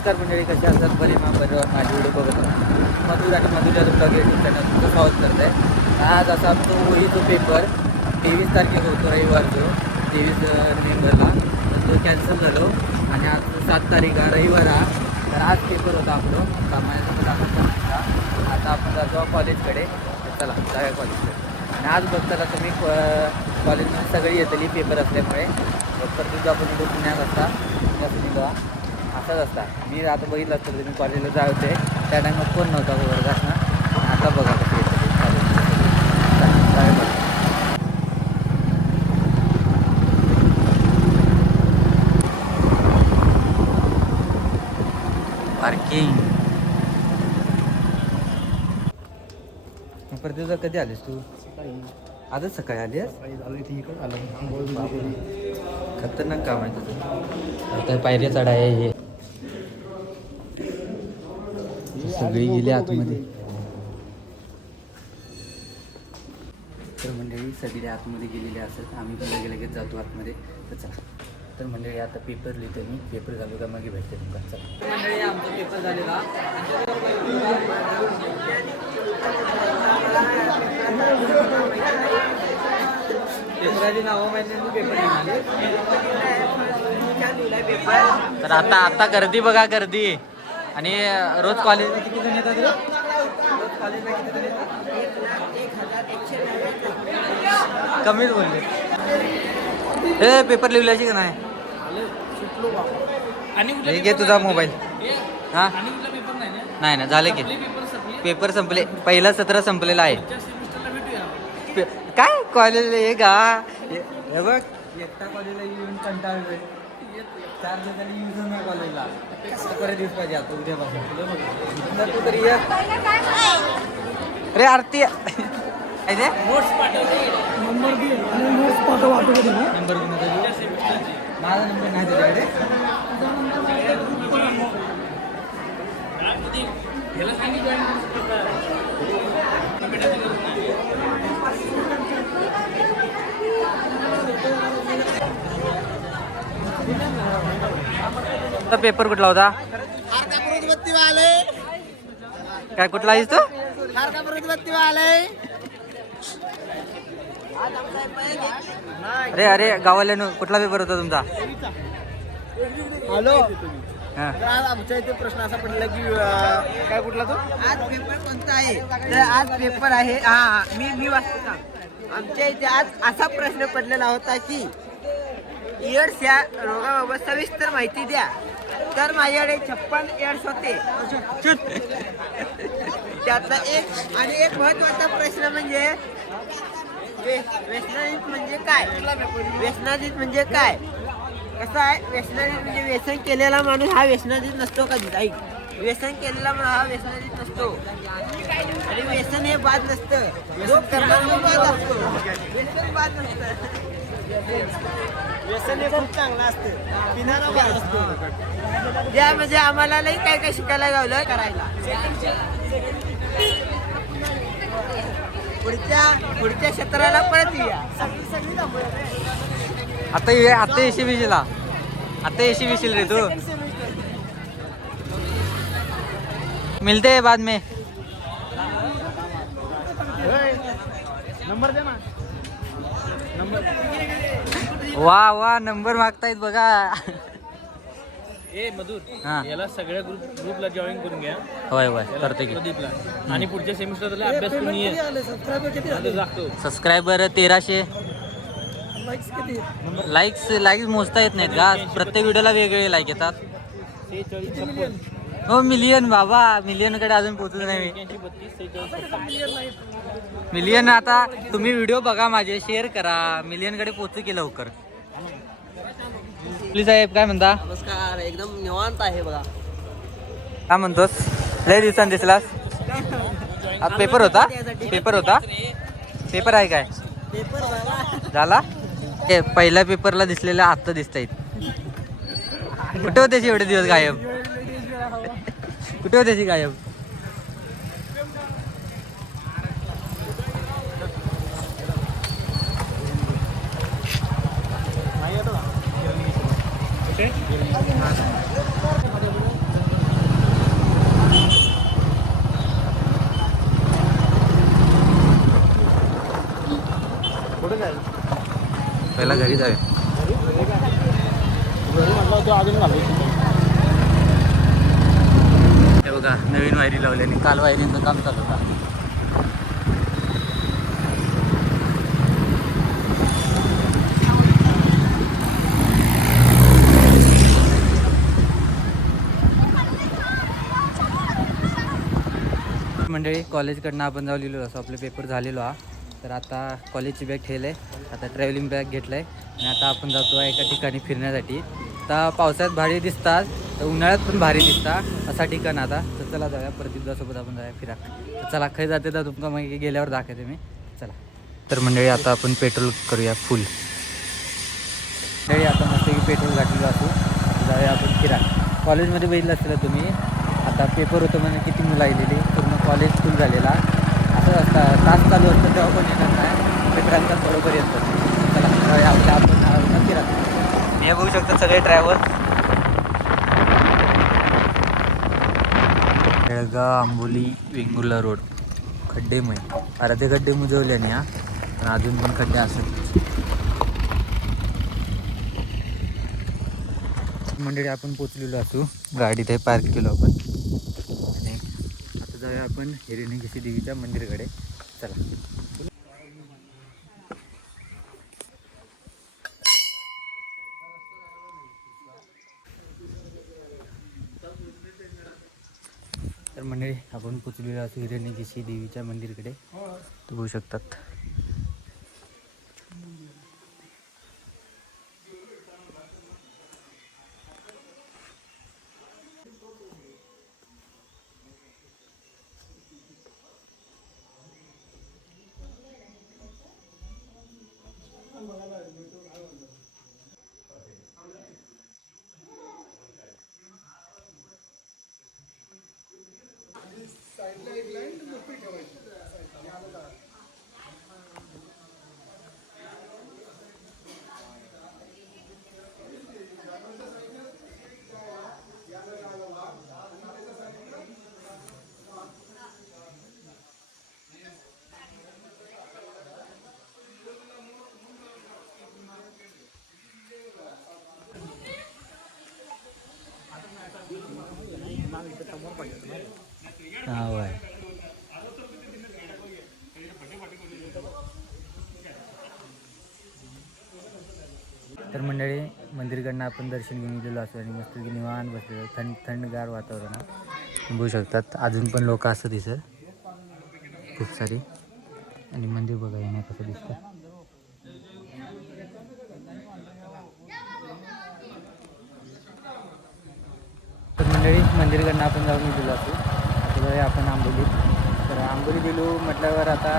नमस्कार मंडळी, कसे असतात? बरे बरे माझे व्हिडिओ बघत मधुर आणि मधुरा ब्लॉग यूट्यूब चॅनल तुमचं स्वागत करत आहे. आज असा तो वहीचा पेपर 23 तारखेला होतो, रविवार जो 23 नोव्हेंबरला, तर तो कॅन्सल झालो आणि आज 7 तारीख हा रविवार हा. तर आज पेपर होता आपलं सामान्य. आता आपण जातो कॉलेजकडे. चला जाऊया कॉलेजकडे. आणि आज बघताना तुम्ही कॉलेजमध्ये सगळी येतली पेपर असल्यामुळे प्रत्येक आपण इथं पुण्यात असता निघा असंच असता. मी आता बघितलं असतं तुम्ही कॉलेजला जायचे त्या टायमात कोण नव्हता वर्गात ना. आता बघा कसं येतं कॉलेज. पार्किंग. प्रत्युजा कधी आलीस तू? आजच सकाळी आलीस? खतरनाक काम आहे तुझं. आता पायऱ्या चढ आहे हे सगळी गेली आतमध्ये. तर मंडळी सगळे आतमध्ये गेलेले असत. आम्ही पण लगेच जातो आतमध्ये. तर चला. तर मंडळी आता पेपर लिहितो मी. पेपर झालो का मग भेटते तुमचा. चला मंडळी, आमचा पेपर झालेला. पेपराची नावं माहिती पेपर निघाले. तर आता गर्दी बघा, गर्दी. आणि रोज कॉलेजला किती जण येतात? रोज कॉलेजला किती जण येतात? कमीच बोलले. हे पेपर लिहिल्याची का नाही? हे घे तुझा मोबाईल. हां नाही ना, झाले की पेपर संपले. पहिला सत्र संपलेला आहे. काय कॉलेजला ये का? हे बघ, एकटा कॉलेजला येऊन कंटाळलोय. 4 दिवसांनी येऊन नाही कॉलेजला. परत दिवस पाहिजे आता उद्यापासून. तू तरी ये रे. आरती नोट्स पाठवले. नंबर दे. नोट्स पाठव. नंबर माझा नंबर नाही तुझ्याकडे. पेपर कुठला होता? काय कुठला आहेस तू? अरे अरे गावाल्यानं कुठला पेपर होता तुमचा? हॅलो. आज आमच्या इथे प्रश्न असा पडला की काय कुठला तो आज पेपर कोणता आहे? तर आज पेपर आहे मी वाचतो का. आमच्या इथे आज असा प्रश्न पडलेला होता की एड्स या रोगाबाबत सविस्तर माहिती द्या. तर माझ्याकडे 56 एड्स होते. त्यातला एक महत्वाचा प्रश्न म्हणजे व्यसनाधीत म्हणजे काय? व्यसनाधीत म्हणजे काय? कसं आहे, व्यसनाधीत म्हणजे व्यसन केलेला माणूस हा व्यसनाधीत नसतो. कधीच ऐक, व्यसन केलेला माणूस हा व्यसनाधीत नसतो. आणि व्यसन हे बाद नसतं. जो करणारा बाद असतो. व्यसन बाद नसतं. व्यसन हे खूप चांगलं असतं. पिणारा बाद असतो. ज्यामध्ये आम्हाला लई काय काय शिकायला गावलं करायला. पुढच्या क्षेत्राला परत या. आता एसी विशीला. आता एसी विशील रे तू. मिलते हैं बाद में. नंबर दे ना. वा वा, नंबर मागतायत बघा. मधुर, हां याला सगळ्या ग्रुपला जॉईन करून घ्या. होय होय करते की. प्रदीपला. आणि पुढच्या सेमिस्टरला अभ्यास करून ये. सबस्क्रायबर 1300. लाईक्स मोजता येत नाहीत का? प्रत्येक व्हिडिओला वेगवेगळे लाईक येतात. हो मिलियन बाबा, मिलियनकडे अजून पोहोचलो नाही मी. मिलियन आता तुम्ही व्हिडिओ बघा माझे, शेअर करा, मिलियनकडे पोहोचू की लवकर. प्लीज साहेब काय म्हणता? नमस्कार. एकदम निवांत आहे बघा. काय म्हणतोस? लय दिवसांनी दिसलास. आज पेपर होता. पेपर आहे काय? पेपर झाला. पहिल्या पेपरला दिसलेल्या आत्ता दिसतायत. कुठे होते एवढे दिवस गायब? कुठे होते गायब? चला घरी जाऊया. हे बघा नवीन वायरी लावल्याने, काल वायरींचं काम चालू होतं. मंडळी कॉलेजकडनं आपण जाऊलेलो असं आपले पेपर झालेलो हा. तर आता कॉलेजची बॅग ठेवलं आहे, आता ट्रॅव्हलिंग बॅग घेतलं आहे आणि आता आपण जातो आहे एका ठिकाणी फिरण्यासाठी. आता पावसाळ्यात भारी दिसतात, तर उन्हाळ्यात पण भारी दिसतात असा ठिकाण आता. तर चला जाऊया, प्रदीपदासोबत आपण जाऊया फिरा. तर चला खाई जाते तर तुमका मग गेल्यावर दाखवते मी. चला तर मंडळी आता आपण पेट्रोल करूया फुल. मंडळी आता मस्त पेट्रोल घातलेलं असू, जाऊया आपण फिरा. कॉलेजमध्ये बघितलं असेल तुम्ही, आता पेपर होतं म्हणजे किती मुलं आलेली, पूर्ण कॉलेज फुल झालेला. असं असतं तास चालू असतं तेव्हा पण येणार नाही, पेपरांचा बरोबर येतं. चला आपल्या आपण फिरा. हे बघू शकता सगळे ड्रायव्हर. बेळगाव आंबोली वेंगुर्ला रोड खड्डेमय, अर्धे खड्डे मुजवल्याने हा, पण अजून पण खड्डे असत. मंडळी आपण पोचलेलो असू, गाडी ते पार्क केलो आपण आणि आता जाऊया आपण हिरण्यकेशी देवीच्या मंदिराकडे. चला तर मंडळी आपण पोचलेलो असू हिरण्यकेशी देवीच्या मंदिराकडे, ते बघू शकतात. तर मंडळी मंदिरकडनं आपण दर्शन घेऊन गेलेलो असतो आणि मस्त निवांत बसलेलो, थंडगार वातावरण बघू शकतात. अजून पण लोक असं दिसत खूप सारी, आणि मंदिर बघा येणं कसं दिसतं. तर मंडळी मंदिरकडनं आपण जाऊन गेलेलो असतो. आता जाऊया आपण आंबोलीत. तर आंबोली गेलो म्हटल्यावर आता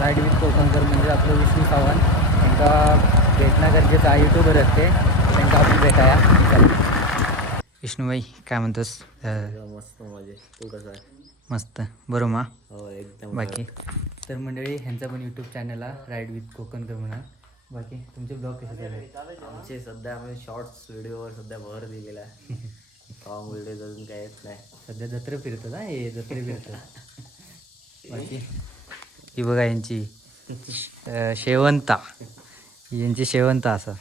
राईड विथ कोकणकर म्हणजे आपलं विष्णू सावंत त्यांचा भेटणं गरजेचं आहे. यूट्यूबर असते त्यांचा आपण भेटाया. चला विष्णूबाई काय म्हणतोस? मस्त मजे. तू कसा आहे? मस्त बरं मा. हो एकदम. बाकी तर मंडळी ह्यांचा पण यूट्यूब चॅनल आहे राईड विथ कोकणकर म्हणा. बाकी तुमचे ब्लॉग कसे चालू आहे? आमचे सध्या आम्ही शॉर्ट्स व्हिडिओवर सध्या भर दिलेला आहे. लॉंग व्हिडिओ अजून काय येत नाही. सध्या जत्रे फिरतो ना, हे जत्रे फिरतो. बाकी ही बघा यांची शेवंता, यांची शेवंता असं.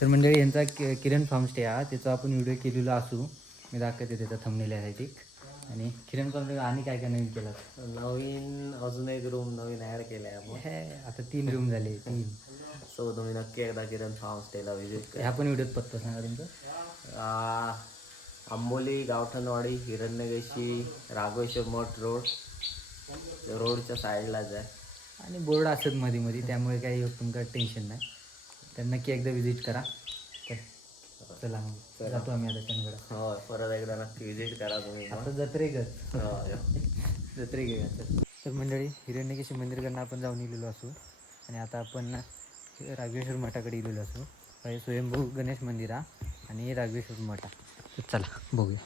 तर मंडळी यांचा किरण फार्म स्टे हा, त्याचा आपण व्हिडिओ केलेला असू, मी दाखवते त्याचा थंबनेल आहे ठीक. आणि किरण फार्म आणि काय काय नवीन केलं? नवीन अजून एक रूम नवीन ॲड केला आहे आपण. हे आता 3 रूम झाले, 3. सो तुम्ही नक्की एकदा किरण फार्म स्टेला व्हिजिट करा. ह्या पण व्हिडिओत पत्ता सांगा तुमचं. आंबोली गावठणवाडी हिरण्यकेशी राघवेश्वर मठ रोडच्या साईडलाच आहे. आणि बोर्ड असत मध्ये मध्ये, त्यामुळे काही तुमचं टेन्शन नाही. तर नक्की एकदा व्हिजिट करा. तर चला मग जातो आम्ही आता चंदगड. हो परत एकदा नक्की व्हिजिट करा तुम्ही. आता जत्रे गे. तर मंडळी हिरण्यकेशी मंदिरकडनं आपण जाऊन गेलेलो असू आणि आता आपण राघवेश्वर मठाकडे गेलेलो असू. स्वयंभू गणेश मंदिर हा आणि राघवेश्वर मठ. तर चला बघूया.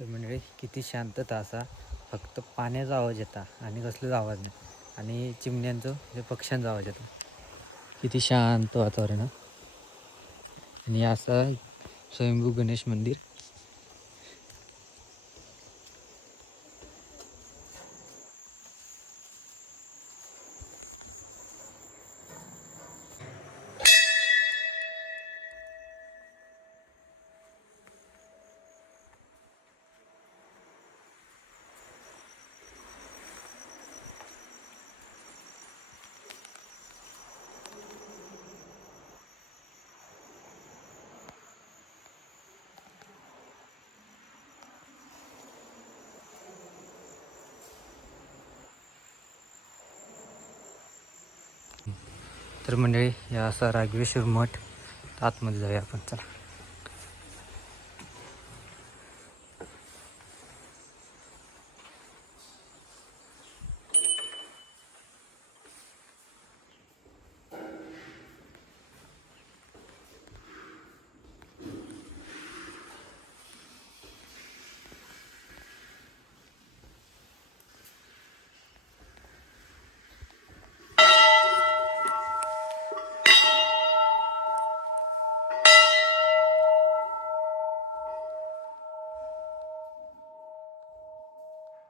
तर म्हणजे किती शांतता असा, फक्त पाण्याचा आवाज येता आणि कसलाच आवाज नाही, आणि चिमण्यांचं म्हणजे पक्ष्यांचा आवाज येतो. किती शांत वातावरण. आणि असं स्वयंभू गणेश मंदिर. तर मंडळी या असा राघवेश्वर मठ, आतमध्ये जाऊया आपण, चला.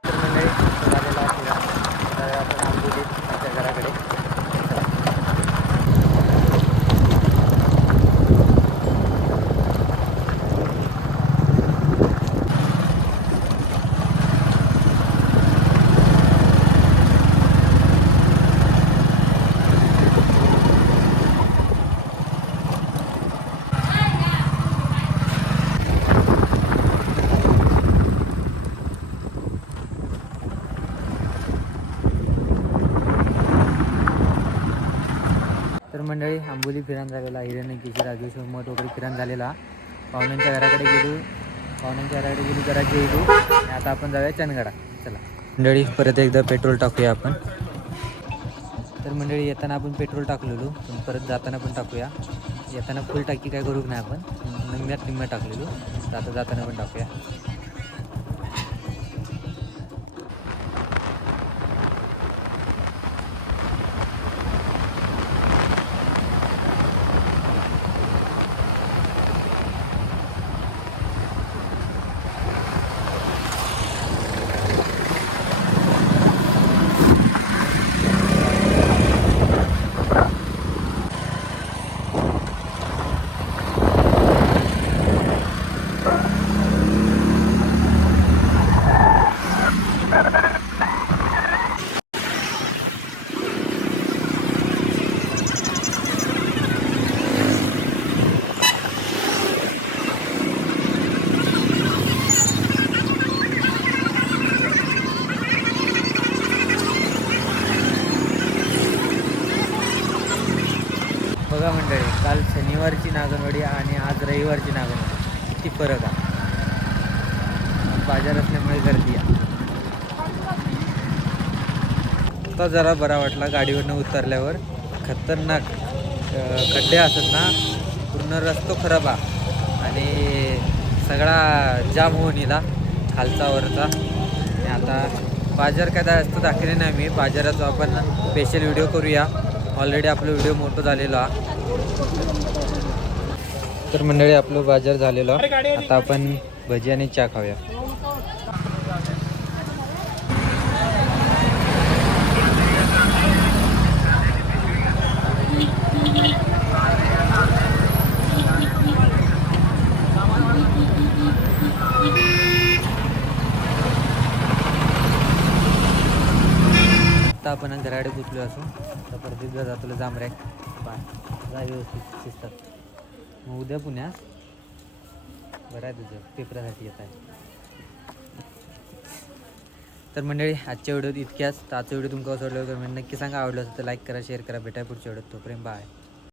तर मंडळी झालेला फिरा. तर आपण आंबोलीत माझ्या घराकडे. तर मंडळी आंबोली फिरान झालेला, हिरण्यकेशी, राघवेश्वर मठ वगैरे फिरान झालेला. पाहुण्यांच्या घराकडे गेलो, जरा जेवलो, आणि आता आपण जाऊया चंदगडा. चला मंडळी, परत एकदा पेट्रोल टाकूया आपण. तर मंडळी येताना आपण पेट्रोल टाकलेलो, पण परत जाताना पण टाकूया. येताना फुल टाकी काय करूक नाही आपण, निम्म्यात टाकलेलो, जाताना पण टाकूया. बघा मंडळी, काल शनिवारची नागनवाडी आणि आज रविवारची नागनवाडी, किती फरक आहे. बाजार असल्यामुळे गर्दी आहे. आता जरा बरा वाटला गाडीवरनं उतरल्यावर. खतरनाक खड्डे असत ना, पूर्ण रस्तो खराब आहे, आणि सगळा जाम होऊन येला खालचा वरचा. आणि आता बाजार काय जास्त दाखवले नाही मी, बाजाराचा आपण स्पेशल व्हिडिओ करूया. ऑलरेडी आपलं व्हिडिओ मोठं झालेला. तर मंडळी आपलं बाजार झालेला, आता आपण भजी आणि चहा खाऊया. आता आपण घराकडे पोचलो असू. तर परत एकदा जातो जांभऱ्या. बाय, जा व्यवस्थित शिस्तात. मग उद्या पुण्यात बरं आहे तुझं, पेपरासाठी येत आहे. तर मंडळी आजच्या व्हिडिओत इतक्याच. तर आजचा व्हिडिओ तुमका आवडला तर नक्की सांगा, आवडलं असेल तर लाईक करा, शेअर करा. भेटाय पुढच्या व्हिडिओत, तोपर्यंत बाय.